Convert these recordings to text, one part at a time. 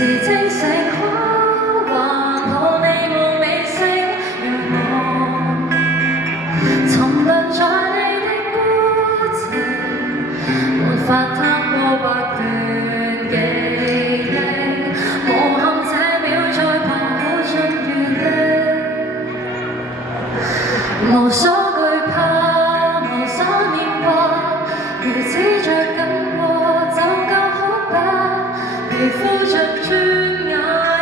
時清醒，可還好你沒尾聲，讓我沉淪在你的孤情，沒法探過百段記憶，無憾這秒再旁好盡餘力，無所懼怕，無所念掛，如此着緊過就夠好吧，皮膚像磚瓦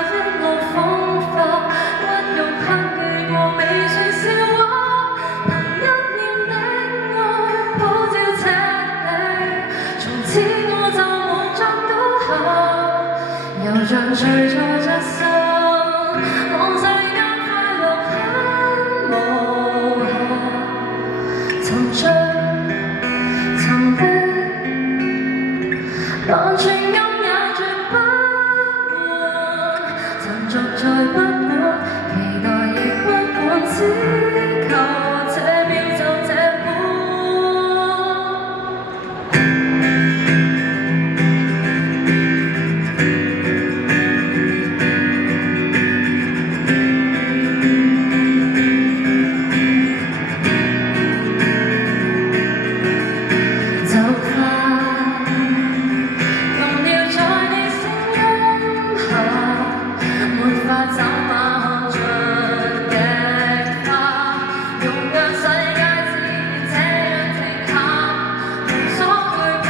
一路風化，屈辱刻記過未算笑話，憑一念的愛普照赤地，從此我就無作倒下，又像最初着心望世間快樂很無暇，沉醉沉溺，但寸金也絕不換，塵俗再不管，期待亦不管，只求這秒就這般。就快融掉在你聲音下，沒法走馬看盡極化，容讓世界自然這樣停下，無所懼怕，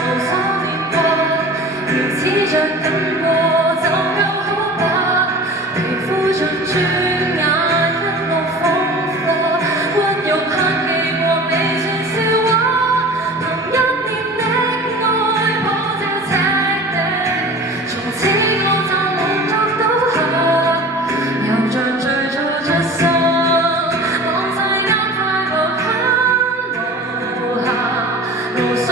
無所念掛，如此着緊過就夠好吧，皮膚像磚瓦一路風化，屈辱刻記過未算笑話，憑一念的愛普照赤地，從此我就無作倒下，又像最初出生，望世間快樂很無暇，無所